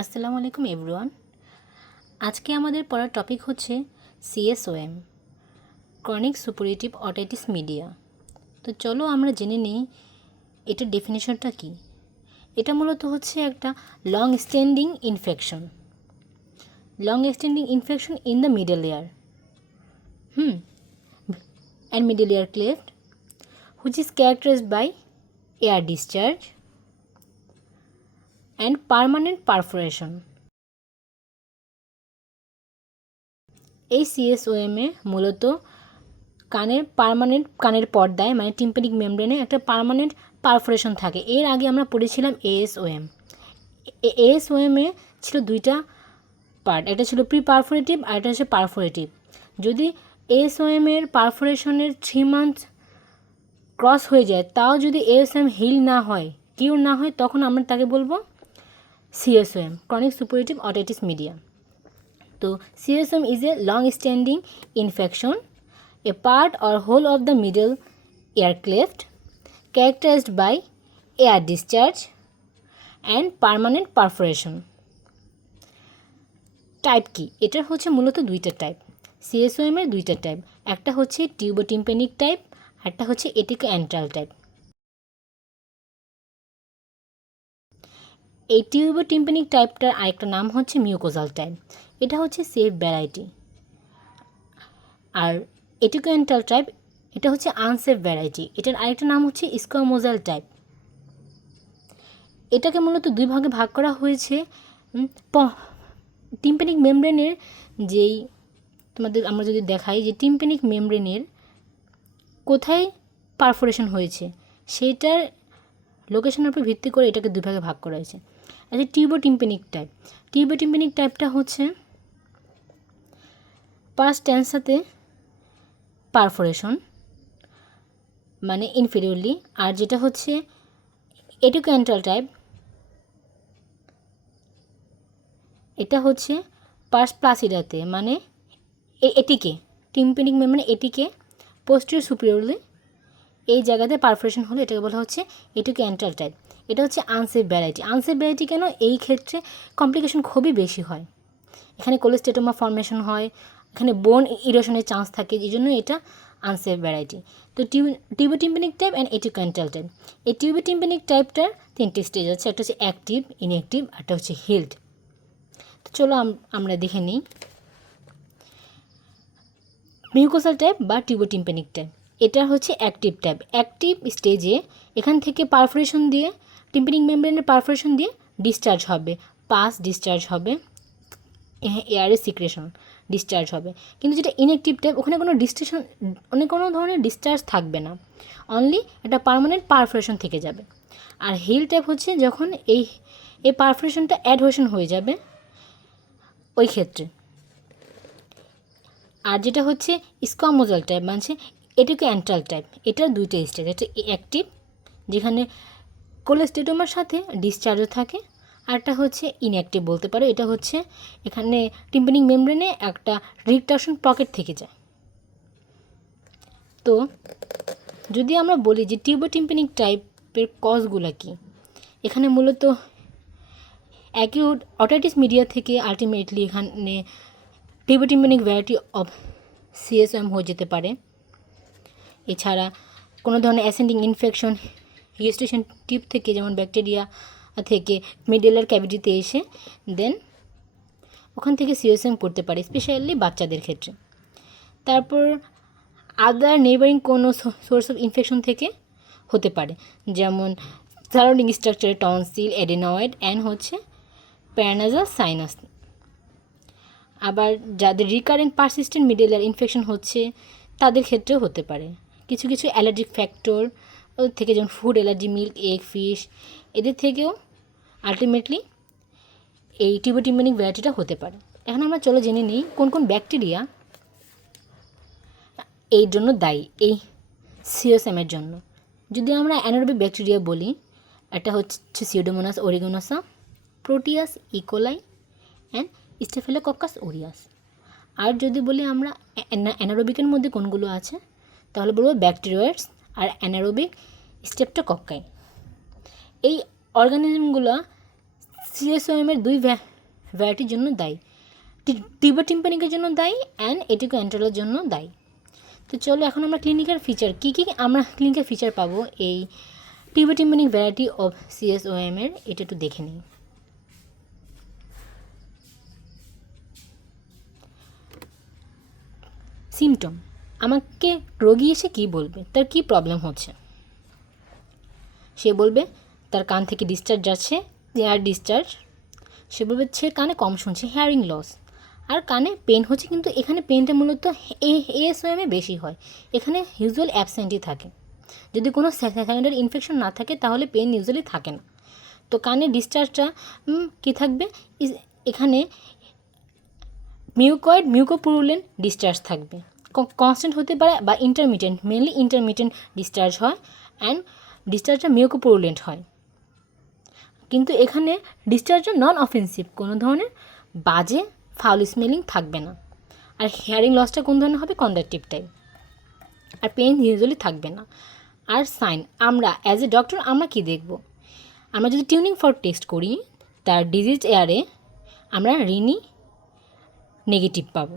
আসসালামু আলাইকুম এভরিওয়ান। আজকে আমাদের পড়ার টপিক হচ্ছে সিএসওএম, ক্রনিক সুপারেটিভ অটাইটিস মিডিয়া। তো চলো আমরা জেনে নিই এটার ডেফিনেশনটা কী। এটা মূলত হচ্ছে একটা long standing infection in the middle year and middle ear cleft, which is characterized by air discharge and permanent perforation. এই সিএসওএমে মূলত কানের পর্দায় মানে টিম্প্যানিক মেমব্রেনে একটা পার্মানেন্ট পারফোরেশন থাকে। এর আগে আমরা পড়েছিলাম এএসওএম। এএসওএমে ছিল দুইটা পার্ট, একটা ছিল প্রি পারফোরেটিভ আর একটা হচ্ছে পারফোরেটিভ। যদি এএসওএমের পারফোরেশনের 3 মান্থ ক্রস হয়ে যায়, তাও যদি এএসওএম হিল না হয়, কিউর না হয়, তখন আমরা তাকে বলবো সিএসওএম, ক্রনিক সুপারেটিভ অটাইটিস মিডিয়া। তো CSM is a long-standing infection, a part or whole of the middle ear cleft, characterized by air discharge and permanent perforation. Type কি? এটার হচ্ছে মূলত দুইটা টাইপ। CSOM এর দুইটা টাইপ, একটা হচ্ছে টিউবোটিম্প্যানিক টাইপ, একটা হচ্ছে এটিকোএন্টারাল টাইপ। এই টিউবোটিম্প্যানিক টাইপটার আরেকটা নাম হচ্ছে মিউকোজাল টাইপ। এটা হচ্ছে সেফ ভ্যারাইটি। আর এটিকোএন্টারাল টাইপ এটা হচ্ছে আনসেফ ভ্যারাইটি। এটার আরেকটা নাম হচ্ছে স্কোয়ামোজাল টাইপ। এটাকে মূলত দুই ভাগে ভাগ করা হয়েছে। টিম্প্যানিক মেমব্রেনের যেই আমরা যদি দেখাই যে টিম্প্যানিক মেমব্রেনের কোথায় পারফোরেশন হয়েছে সেইটার লোকেশনের উপর ভিত্তি করে এটাকে দুই ভাগে ভাগ করা হয়েছে। আচ্ছা, টিউবোটিম্প্যানিক টাইপটা হচ্ছে পাস টেন্সাতে পারফোরেশন মানে ইনফেরিয়রলি, আর যেটা হচ্ছে এটিকোএন্টারাল টাইপ এটা হচ্ছে পাস প্লাসিডাতে মানে এটিকে টিম্প্যানিক মেমব্রেন এটিকে পোস্টেরিয়র সুপিরিয়রলি এই জায়গাতে পারফোরেশন হলে এটাকে বলা হচ্ছে এটিকোএন্টারাল টাইপ। এটা হচ্ছে আনসেফ ভ্যারাইটি কেন? এই ক্ষেত্রে কমপ্লিকেশন খুবই বেশি হয়। এখানে কোলেস্টেটোমা ফর্মেশন হয়, এখানে বোন ইরোশনের চান্স থাকে, এই জন্য এটা আনসেফ ভ্যারাইটি। তো টিউবোটিম্প্যানিক টাইপ অ্যান্ড এটিকোএন্টারাল টাইপ। এই টিউবোটিম্প্যানিক টাইপটার 3টে স্টেজ আছে, একটা হচ্ছে অ্যাক্টিভ, ইনঅ্যাক্টিভ, একটা হচ্ছে হিলড। তো চলো আমরা দেখে নিই মিউকোসাল টাইপ বা টিউবোটিম্প্যানিক টাইপ। এটা হচ্ছে অ্যাক্টিভ টাইপ। অ্যাক্টিভ স্টেজে এখান থেকে পারফোরেশন দিয়ে টিম্প্যানিক মেমব্রেনের পারফোরেশন দিয়ে ডিসচার্জ হবে, পাস ডিসচার্জ হবে, এয়ারের সিক্রেশন ডিসচার্জ হবে। কিন্তু যেটা ইনঅ্যাক্টিভ টাইপ ওখানে কোনো ধরনের ডিসচার্জ থাকবে না, অনলি একটা পার্মানেন্ট পারফোরেশন থেকে যাবে। আর হিল টাইপ হচ্ছে যখন এই পারফোরেশনটা অ্যাডহেশন হয়ে যাবে ওই ক্ষেত্রে। আর যেটা হচ্ছে স্কোয়ামোজাল টাইপ মানে এটিকোএন্টারাল টাইপ, এটার 2টে স্টেজ, একটা অ্যাক্টিভ যেখানে কোলেস্টেটোমার সাথে ডিসচার্জও থাকে, আরটা হচ্ছে ইনঅ্যাক্টিভ বলতে পারো। এটা হচ্ছে এখানে টিম্প্যানিক মেমব্রেনে একটা রিট্রাকশন পকেট থেকে যায়। তো যদি আমরা বলি যে টিউবোটিম্প্যানিক টাইপের কজগুলো কী, এখানে মূলত অ্যাকিউট অটাইটিস মিডিয়া থেকে আলটিমেটলি এখানে টিউবোটিম্প্যানিক ভ্যারাইটি অফ সিএসওএম হয়ে যেতে পারে। এছাড়া কোনো ধরনের অ্যাসেন্ডিং ইনফেকশন হিস্টেশন টিউব থেকে, যেমন ব্যাকটেরিয়া থেকে মিডেলার ক্যাভিটিতে এসে দেন ওখান থেকে সিএসএম করতে পারে, স্পেশালি বাচ্চাদের ক্ষেত্রে। তারপর আদার নেইবারিং কোনো সোর্স অফ ইনফেকশন থেকে হতে পারে, যেমন সারাউন্ডিং স্ট্রাকচারে টনসিল, অ্যাডেনয়েড অ্যান্ড হচ্ছে প্যারানাজাল সাইনাস। আবার যাদের রিকারেন্ট পারসিস্টেন্ট মিডেলার ইনফেকশন হচ্ছে তাদের ক্ষেত্রেও হতে পারে। কিছু অ্যালার্জিক ফ্যাক্টর থেকে, যেমন food allergy, milk, egg, fish, এদের থেকেও আলটিমেটলি এই টিউবোটিম্প্যানিক ভ্যারাইটিটা হতে পারে। এখন আমরা চলো জেনে নিই কোন কোন ব্যাকটেরিয়া এই জন্য দায়ী, এই সিওসএমের জন্য। যদি আমরা অ্যানারোবিক ব্যাকটেরিয়া বলি, এটা হচ্ছে pseudomonas aeruginosa, proteus, E coli and staphylococcus aureus. আর যদি বলি আমরা অ্যানারোবিকের মধ্যে কোনগুলো আছে, তাহলে বলবো ব্যাকটেরিয়েটস আর অ্যানারোবিক স্টেপটোকক্কাই। এই অর্গানিজমগুলো CSOM এর দুই ভ্যারাইটির জন্য দায়ী, টিউবার টিম্পানিকের জন্য দায়ী অ্যান্ড এটিকো এন্টারালের জন্য দায়ী। তো চলো এখন আমরা ক্লিনিক্যাল ফিচার কী কী আমরা ক্লিনিক্যাল ফিচার পাবো এই tuber tympanic variety of CSOM এর, এটা একটু দেখে নিই। সিমটম, আমাকে রোগী এসে কী বলবে, তার কী প্রবলেম হচ্ছে। সে বলবে তার কান থেকে ডিসচার্জ যাচ্ছে, এয়ার ডিসচার্জ। সে বলবে সে কানে কম শুনছে, হিয়ারিং লস। আর কানে পেন হচ্ছে, কিন্তু এখানে পেনটা মূলত ASOM-এ বেশি হয়, এখানে ইউজুয়াল অ্যাবসেন্টই থাকে। যদি কোনো সেকেন্ডারি ইনফেকশন না থাকে তাহলে পেন ইউজুয়ালি থাকে না। তো কানে ডিসচার্জটা কী থাকবে, এখানে মিউকোপুরুলেন্ট ডিসচার্জ থাকবে, কনস্ট্যান্ট হতে পারে বা ইন্টারমিটেন্ট, মেনলি ইন্টারমিটেন্ট ডিসচার্জ হয় অ্যান্ড ডিসচার্জটা মিউকোপুরুলেন্ট হয়। কিন্তু এখানে ডিসচার্জটা নন অফেন্সিভ, কোনো ধরনের বাজে ফাউল স্মেলিং থাকবে না। আর হিয়ারিং লসটা কোন ধরনের হবে, কন্ডাক্টিভ টাইপ। আর পেন ইউজুয়ালি থাকবে না। আর সাইন, আমরা অ্যাজ এ ডক্টর আমরা কী দেখব, আমরা যদি টিউনিং ফর টেস্ট করি তার ডিজিজড এয়ারে আমরা রিনি নেগেটিভ পাবো,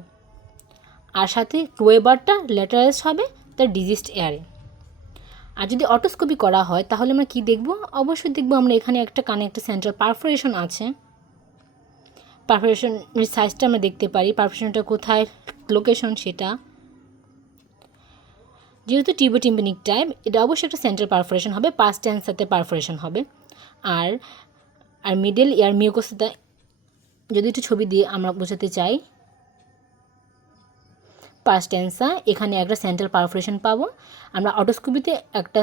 আর সাথে ওয়েবারটা ল্যাটারাইজ হবে তার ডিজিজড এয়ারে। আর যদি অটোস্কোপি করা হয় তাহলে আমরা কি দেখব, অবশ্যই দেখব আমরা এখানে একটা কানে একটা সেন্ট্রাল পারফোরেশন আছে, পারফোরেশনের সাইজটা আমরা দেখতে পারি, পারফোরেশনটা কোথায় লোকেশন সেটা। যেহেতু টিউবার টিম্পানিক টাইপ, এটা অবশ্যই একটা সেন্ট্রাল পারফোরেশন হবে, পাস্ট টেন্সাতে পারফোরেশন হবে। আর আর মিডল ইয়ার মিউকোসাতে যদি একটু ছবি দিয়ে আমরা বোঝাতে চাই, পাস্ট টেন্সা, এখানে একটা সেন্ট্রাল পারফোরেশন পাবো। আমরা অটোস্কোপিতে একটা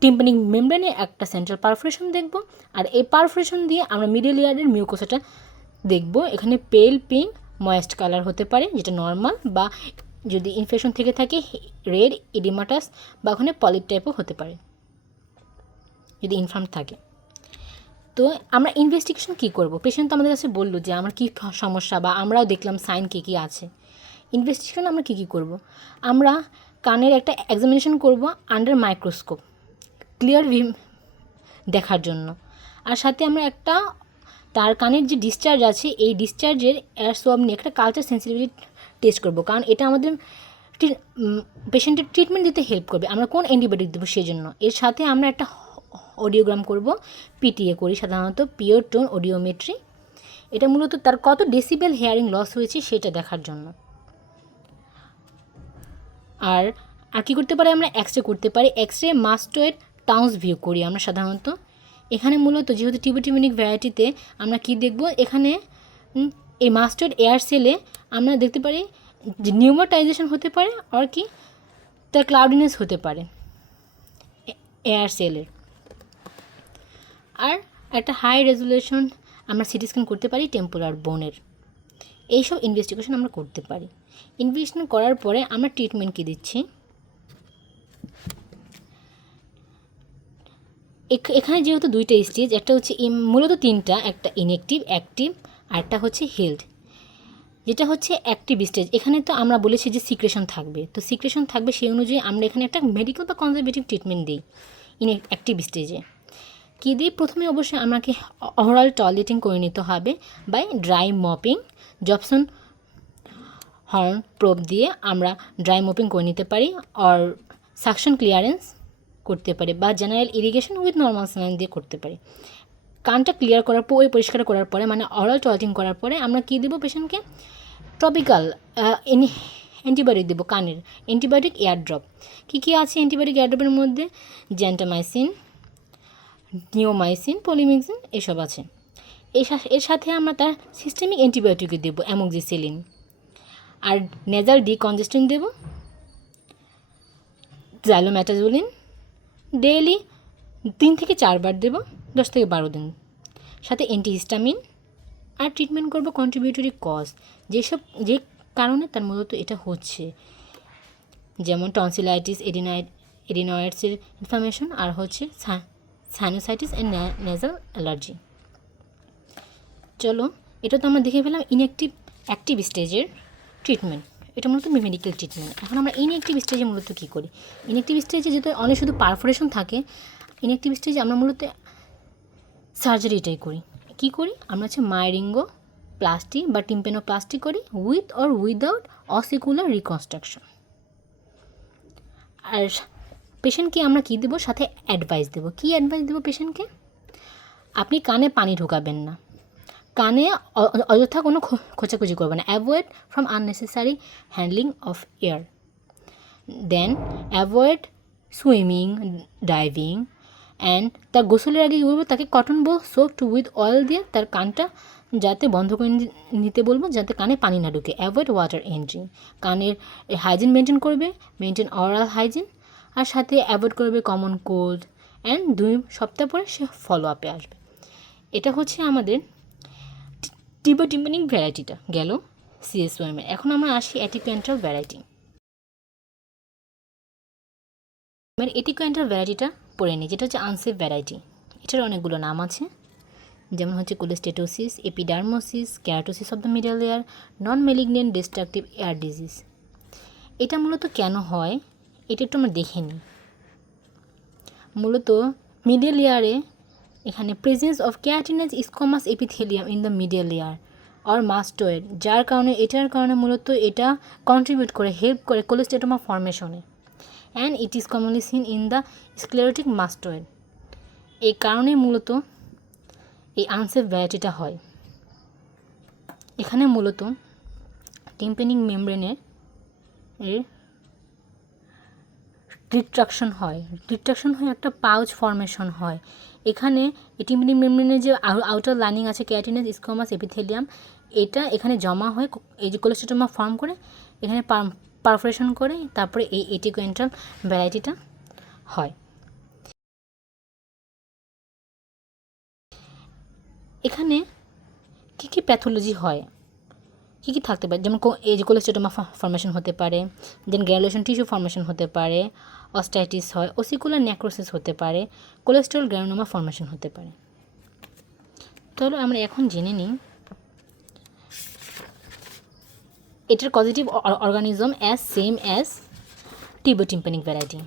টিম্পানিক মেমব্রেনে একটা সেন্ট্রাল পারফোরেশন দেখব, আর এই পারফোরেশন দিয়ে আমরা মিডল ইয়ারের মিউকোসাটা দেখব। এখানে পেল পিঙ্ক ময়েস্ট কালার হতে পারে, যেটা নর্মাল, বা যদি ইনফেকশন থেকে থাকে রেড ইডিমাটাস, বা ওখানে পলিপ টাইপও হতে পারে যদি ইনফার্ম থাকে। তো আমরা ইনভেস্টিগেশন কী করব, পেশেন্ট তো আমাদের কাছে বললো যে আমার কী সমস্যা, বা আমরাও দেখলাম সাইন কী কী আছে। ইনভেস্টিগেশন আমরা কী কী করব, আমরা কানের একটা এক্সামিনেশন করব আন্ডার মাইক্রোস্কোপ, ক্লিয়ার দেখার জন্য। আর সাথে আমরা একটা তার কানের যে ডিসচার্জ আছে এই ডিসচার্জের এয়ার সোয়াব নিয়ে একটা কালচার সেন্সিটিভিটি টেস্ট করব, কারণ এটা আমাদের পেশেন্টের ট্রিটমেন্ট দিতে হেল্প করবে, আমরা কোন অ্যান্টিবায়োটিক দেবো সেই জন্য। এর সাথে আমরা একটা অডিওগ্রাম করব, PTA করি সাধারণত, পিওর টোন অডিওমেট্রি। এটা মূলত তার কত ডেসিবেল হিয়ারিং লস হয়েছে সেটা দেখার জন্য। আর আর কী করতে পারি, আমরা এক্সরে করতে পারি, এক্সরে মাস্টোয়েড টাউন্স ভিউ করি আমরা সাধারণত। এখানে মূলত যেহেতু টিউবার টিম্পানিক ভ্যারাইটিতে আমরা কি দেখব, এখানে এই মাস্টোয়েড এয়ার সেলে আমরা দেখতে পারি যে নিউমাটাইজেশন হতে পারে, আর কি তার ক্লাউডিনেস হতে পারে এয়ার সেলের। আর একটা হাই রেজুলেশন আমরা সিটি স্ক্যান করতে পারি টেম্পোরাল বোনের। এইসব ইনভেস্টিগেশন আমরা করতে পারি। ইনভেস্টিগেশন করার পরে আমরা ট্রিটমেন্ট কী দিচ্ছি, এখানে যেহেতু দুইটা স্টেজ, একটা হচ্ছে মূলত তিনটা, একটা ইনঅ্যাক্টিভ, অ্যাক্টিভ, আর একটা হচ্ছে হেলথ। যেটা হচ্ছে অ্যাক্টিভ স্টেজ, এখানে তো আমরা বলেছি যে সিক্রেশন থাকবে, তো সিক্রেশন থাকবে সেই অনুযায়ী আমরা এখানে একটা মেডিকেল বা কনজারভেটিভ ট্রিটমেন্ট দিই। অ্যাক্টিভ স্টেজে কী দিই, প্রথমে অবশ্যই আমাকে ওরাল টয়লেটিং করে নিতে হবে by dry mopping, Jobson Horne probe দিয়ে আমরা ড্রাই মপিং করে নিতে পারি, আর সাকশন ক্লিয়ারেন্স করতে পারি, বা general irrigation with normal saline দিয়ে করতে পারি। কানটা ক্লিয়ার করার পর, পরিষ্কার করার পরে, মানে অরাল টয়লেটিং করার পরে আমরা কী দেবো পেশেন্টকে, টপিক্যাল অ্যান্টিবায়োটিক দেবো, কানের অ্যান্টিবায়োটিক এয়ারড্রপ। কী কী আছে অ্যান্টিবায়োটিক এয়ারড্রপের মধ্যে, জেন্টামাইসিন, নিওমাইসিন, পলিমিক্সিন, এসব আছে। এর সাথে আমরা তার সিস্টেমিক অ্যান্টিবায়োটিকও দেবো, অ্যামোক্সিসিলিন। আর নেজাল ডিকনজেস্টেন্ট দেবো, জাইলোমেটাজোলিন, ডেইলি 3 থেকে 4 বার দেবো, 10 থেকে 12 দিন, সাথে অ্যান্টিহিস্টামিন। আর ট্রিটমেন্ট করব কন্ট্রিবিউটরি কজ, যে কারণে তার মূলত এটা হচ্ছে, যেমন টনসিলাইটিস, এডিনয়েডসের ইনফ্লামেশন, আর হচ্ছে সাইনোসাইটিস অ্যান্ড নেজাল অ্যালার্জি। চলো, এটা তো আমরা দেখে ফেলাম ইনঅ্যাক্টিভ অ্যাক্টিভ স্টেজের ট্রিটমেন্ট, এটা মূলত মেডিকেল ট্রিটমেন্ট। এখন আমরা ইনঅ্যাক্টিভ স্টেজে মূলত কী করি, ইনঅ্যাক্টিভ স্টেজে যেহেতু অনেক শুধু পারফোরেশন থাকে, ইনঅ্যাক্টিভ স্টেজে আমরা মূলত সার্জারিটাই করি। কী করি আমরা হচ্ছে মাইরিঙ্গো প্লাস্টি বা টিম্পেনোপ্লাস্টি করি উইথ অর উইদাউট অসিকুলার রিকনস্ট্রাকশন। আর পেশেন্টকে আমরা কী দেবো, সাথে অ্যাডভাইস দেবো। কী অ্যাডভাইস দেবো পেশেন্টকে? আপনি কানে পানি ঢোকাবেন না, কানে অযথা কোনো খোঁচাখুচি করবেন না, avoid from unnecessary handling of ear, then avoid swimming, diving, and তার গোসলের আগে কী বলবো, তাকে cotton ball soaked with oil দিয়ে তার কানটা যাতে বন্ধ করে নিতে বলবো, যাতে কানে পানি না ঢুকে। অ্যাভয়েড ওয়াটার এন্ট্রি, কানের হাইজিন মেনটেন করবে, মেনটেন অরাল হাইজিন, আর সাথে অ্যাভয়েড করবে কমন কোল্ড, অ্যান্ড 2 সপ্তাহ পরে সে ফলো আপে আসবে। এটা হচ্ছে আমাদের টিম্পানিক ভ্যারাইটিটা গেল সিএসওএমের। এখন আমরা আসি অ্যাটিকুয়েন্টাল ভ্যারাইটি। এবার অ্যাটিকুয়েন্টাল ভ্যারাইটিটা পড়ে নিই, যেটা হচ্ছে আনসেফ ভ্যারাইটি। এটার অনেকগুলো নাম আছে, যেমন হচ্ছে cholesteatosis, epidermosis, keratosis of the middle ear, non malignant destructive ear disease. এটা মূলত কেন হয় এটা একটু আমরা দেখে নিই। মূলত মিডল এয়ারে এখানে presence of keratinous squamous epithelium in the middle ear or mastoid, যার কারণে এটার কারণে মূলত এটা কন্ট্রিবিউট করে, হেল্প করে কোলেস্টেটোমা ফর্মেশনে, and it is commonly seen in the sclerotic mastoid. এই কারণে মূলত এই আনসেফ ভ্যারাইটিটা হয়। এখানে মূলত টিম্প্যানিক মেমব্রেনের রিট্রাকশন হয় একটা পাউচ ফর্মেশন হয়। এখানে টিম্প্যানিক মেমব্রেনের যে আউটার লাইনিং আছে ক্যারাটিনাস স্কোমাস এপিথেলিয়াম, এটা এখানে জমা হয়, এই যে কোলেস্টেটোমা ফর্ম করে এখানে পারফোরেশন করে, তারপরে এই অ্যাটিকুয়েন্টাল ভ্যারাইটিটা হয়। এখানে কী কী প্যাথোলজি হয়, কী কী থাকতে পারে, যেমন এই যে কোলেস্টেটোমা ফর্মেশন হতে পারে, দেন গ্র্যানুলেশন টিস্যু ফর্মেশন হতে পারে, অস্টাইটিস হয়, ওসিকুলার নেক্রোসিস হতে পারে, কোলেস্টেরল গ্র্যানুলোমা ফর্মেশন হতে পারে। তাহলে আমরা এখন জেনে নিই এটার causative organism as same as tympanic variety.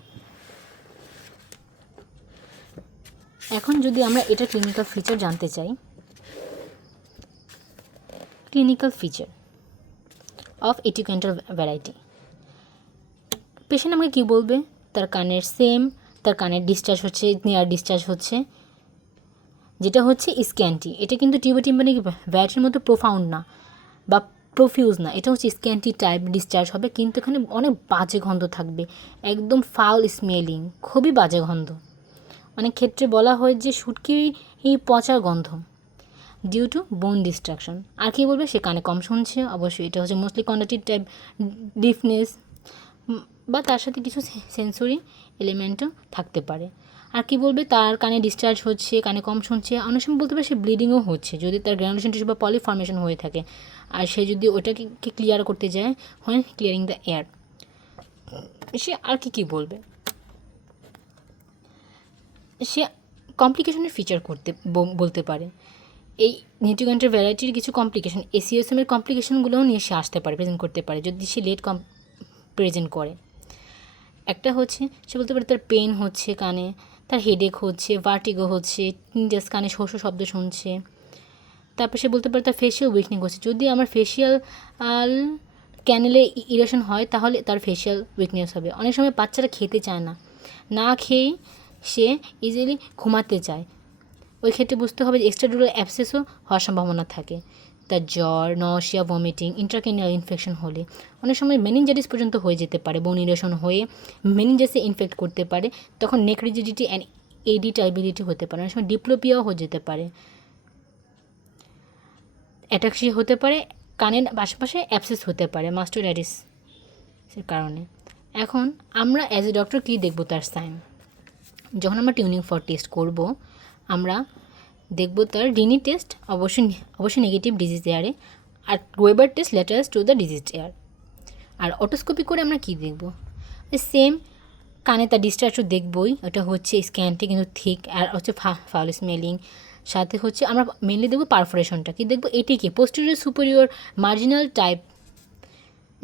এখন যদি আমরা এটার ক্লিনিক্যাল ফিচার জানতে চাই, clinical feature of atticoantral variety, patient আমাকে কী বলবে, তার কানের ডিসচার্জ হচ্ছে, নেয়ার ডিসচার্জ হচ্ছে, যেটা হচ্ছে স্ক্যান্টি। এটা কিন্তু টিম্প্যানিক ভ্যারাইটির মতো প্রোফাউন্ড না বা প্রফিউজ না, এটা হচ্ছে স্ক্যান্টি টাইপ ডিসচার্জ হবে, কিন্তু এখানে অনেক বাজে গন্ধ থাকবে, একদম ফাউল স্মেলিং, খুবই বাজে গন্ধ। অনেক ক্ষেত্রে বলা হয় যে শুটকি এই পচা গন্ধ, ডিউ টু বোন ডিস্ট্রাকশন। আর কী বলবে, সে কানে কম শুনছে, অবশ্যই এটা হচ্ছে মোস্টলি কন্ডাক্টিভ টাইপ ডিফনেস, বা তার সাথে কিছু সেন্সরি এলিমেন্টও থাকতে পারে। আর কি বলবে, তার কানে ডিসচার্জ হচ্ছে, কানে কম শুনছে, অনেক সময় বলতে পারে সে ব্লিডিংও হচ্ছে, যদি তার গ্র্যানুলেশন টিস্যু বা পলি ফর্মেশন হয়ে থাকে, আর সে যদি ওটাকে ক্লিয়ার করতে যায়, হয় ক্লিয়ারিং দ্য এয়ার। সে আর কি বলবে, সে কমপ্লিকেশনের ফিচার বলতে পারে। এই অ্যাটিকুয়েন্টাল ভ্যারাইটির কিছু কমপ্লিকেশন, এসিএসএমের কমপ্লিকেশনগুলোও নিয়ে সে আসতে পারে, প্রেজেন্ট করতে পারে, যদি সে লেট প্রেজেন্ট করে। একটা হচ্ছে সে বলতে পারে তার পেন হচ্ছে কানে, তার হেডেক হচ্ছে, ভার্টিগো হচ্ছে, জাস্ট কানে শো শব্দ শুনছে। তারপর সে বলতে পারে তার ফেশিয়াল উইকনিং হচ্ছে, যদি আমার ফেশিয়াল ক্যানেলে ইরেশন হয় তাহলে তার ফেশিয়াল উইকনেস হবে। অনেক সময় বাচ্চারা খেতে চায় না, না খেয়েই সে ইজিলি ঘুমাতে চায়, ওই ক্ষেত্রে বুঝতে হবে যে এক্সট্রাডুরাল অ্যাবসেসও হওয়ার সম্ভাবনা থাকে। তার জ্বর, নশিয়া, ভমিটিং, ইন্ট্রাক্রেনিয়াল ইনফেকশন হলে অনেক সময় মেনিনজাইটিস পর্যন্ত হয়ে যেতে পারে, বোন ইরেশন হয়ে মেনিনজাসে ইনফেক্ট করতে পারে, তখন নেক রিজিডিটি অ্যান্ড এডিটাবিলিটি হতে পারে, অনেক সময় ডিপ্লোপিয়াও হয়ে যেতে পারে, অ্যাটাক্সিয়া হতে পারে, কানের আশেপাশে অ্যাবসেস হতে পারে মাস্টোইডাইটিসের কারণে। এখন আমরা অ্যাজ এ ডক্টর কী দেখব, তার সাইন। যখন আমরা টিউনিং ফর টেস্ট করব, আমরা দেখব তার ডিনি টেস্ট অবশ্যই নেগেটিভ ডিজিজ এয়ারে, আর Weber test lateralised to the disease ear. আর অটোস্কোপি করে আমরা কী দেখব, সেম কানে তার ডিসচার্জও দেখবই, ওটা হচ্ছে স্ক্যানটি কিন্তু থিক, আর হচ্ছে ফাউল স্মেলিং, সাথে হচ্ছে আমরা মেনলি দেখব পারফোরেশনটা, কি দেখব, এটিকে পোস্টেরিয়র সুপেরিয়র মার্জিনাল টাইপ,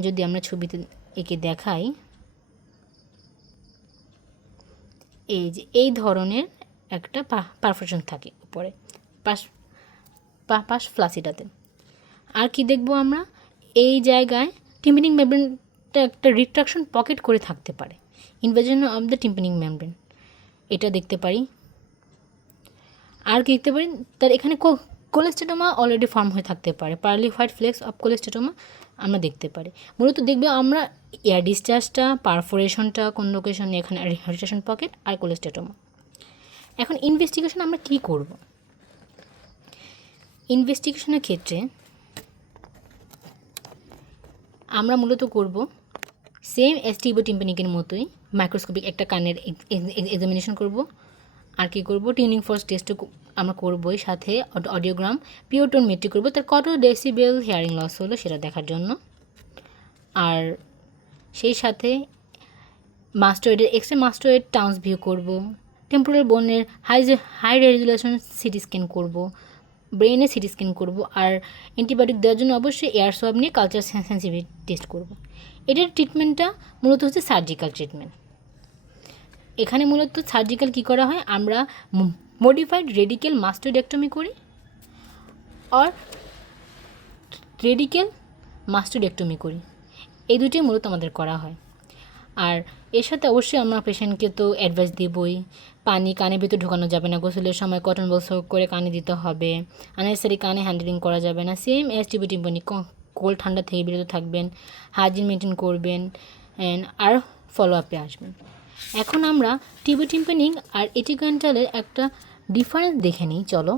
যদি আমরা ছবিতে একে দেখাই, এই যে এই ধরনের একটা পারফোরেশন থাকে উপরে, পাশ ফ্লাসিডাতে। আর কি দেখব আমরা, এই জায়গায় টিম্পানিক মেমব্রেনটা একটা রিট্রাকশন পকেট করে থাকতে পারে, ইনভাজন অফ দ্য টিম্পানিক মেমব্রেন, এটা দেখতে পারি। আর কি দেখতে পারি, তার এখানে কোলেস্টেটোমা অলরেডি ফর্ম হয়ে থাকতে পারে, পার্লি হোয়াইট ফ্লেক্স অফ কোলেস্টেটোমা আমরা দেখতে পারি। মূলত দেখবে আমরা এয়ার ডিসচার্জটা, পারফোরেশনটা কোন লোকেশনে, এখানে রিট্রাকশন পকেট আর কোলেস্টেটোমা। এখন ইনভেস্টিগেশন আমরা কি করব? ইনভেস্টিগেশনের ক্ষেত্রে আমরা মূলত করব সেম টিম্পানিকের মতোই মাইক্রোস্কোপিক একটা কানের এক্সামিনেশন করব। আর কি করব, টিউনিং ফোর্স টেস্টও আমরা করবই, সাথে অডিওগ্রাম পিওটোন মেট্রি করব, তার কত ডেসিবেল হিয়ারিং লস হলো সেটা দেখার জন্য। আর সেই সাথে মাস্টোয়েডের এক্সরে মাস্টোয়েড টাউন্স ভিউ করব, টেম্পোরাল বোনের হাই রেজুলেশন সিটি স্ক্যান করব, ব্রেনে সিটি স্ক্যান করব। আর অ্যান্টিবায়োটিক দেওয়ার জন্য অবশ্যই এয়ার সোয়াব নিয়ে কালচার সেন্সিটিভিটি টেস্ট করব। এটার ট্রিটমেন্টটা মূলত হচ্ছে সার্জিক্যাল ট্রিটমেন্ট। এখানে মূলত সার্জিক্যাল কী করা হয়, আমরা মডিফাইড রেডিক্যাল মাস্টোডেক্টমি করি আর রেডিক্যাল মাস্টোডেক্টমি করি, এই দুটোই মূলত আমাদের করা হয়। আর এর সাথে অবশ্যই আমরা পেশেন্টকে তো অ্যাডভাইস দেবই, পানি কানে ভিতরে ঢোকানো যাবে না, গোসলের সময় কটন বল সোক করে কানে দিতে হবে, আননেসেসারি কানে হ্যান্ডেলিং করা যাবে না। সেম টিম্পানিক কোল্ড ঠান্ডা থেকে বিরত থাকবেন, হাইজিন মেনটেন করবেন আর ফলো আপে আসবেন। এখন আমরা টিম্পানিক আর এটিকান্টালের একটা ডিফারেন্স দেখে নিই, চলো।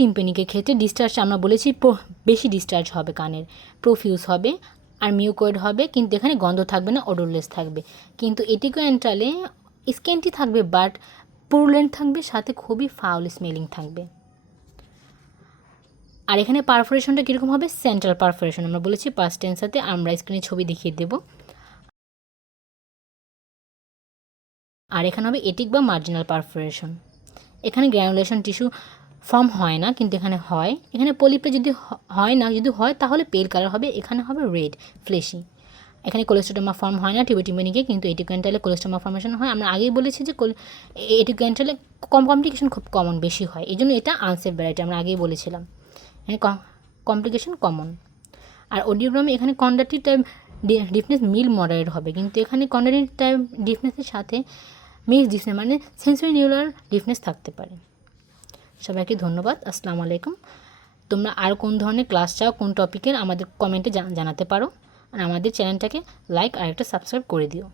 টিম্পানিকের ক্ষেত্রে ডিসচার্জ আমরা বলেছি বেশি ডিসচার্জ হবে, কানের প্রফিউজ হবে আর মিউকয়েড হবে, কিন্তু এখানে গন্ধ থাকবে না, ওডরলেস থাকবে। কিন্তু এটিকান্টালে স্কেন্টি থাকবে বাট পুরুলেন্ট থাকবে, সাথে খুবই ফাউল স্মেলিং থাকবে। আর এখানে পারফোরেশনটা কীরকম হবে, সেন্ট্রাল পারফোরেশন আমরা বলেছি পাস্ট টেন্সেতে, আমরা স্ক্রিনে ছবি দেখিয়ে দেব। আর এখানে হবে এটিক বা মার্জিনাল পারফোরেশন। এখানে গ্র্যানুলেশন টিস্যু ফর্ম হয় না, কিন্তু এখানে হয়। এখানে পলিপে যদি হয় না, যদি হয় তাহলে পেল কালার হবে, এখানে হবে রেড ফ্লেশি। এখানে কোলেস্টোমা ফর্ম হয় না টিম্পানিকে, কিন্তু এটিকান্টালে কোলেস্টোমা ফর্মেশন হয়। আমরা আগেই বলেছি যে এটিকান্টালে কমপ্লিকেশন খুব কমন বেশি হয়, এই জন্য এটা আনসেফ ভ্যারাইটি, আমরা আগেই বলেছিলাম। এখানে কমপ্লিকেশন কমন। আর অডিওগ্রামে এখানে কন্ডাক্টিভ টাইপ ডিফনেস মিল মডারেট হবে, কিন্তু এখানে কন্ডাক্টিভ টাইপ ডিফনেসের সাথে মিক্স ডিফনেস মানে সেন্সরি নিউরাল ডিফনেস থাকতে পারে। সবাইকে ধন্যবাদ, আসসালামু আলাইকুম। তোমরা আর কোন ধরনের ক্লাস চাও, কোন টপিকের, আমাদের কমেন্টে জানাতে পারো। আর আমাদের চ্যানেলটাকে লাইক আর একটা সাবস্ক্রাইব করে দিও।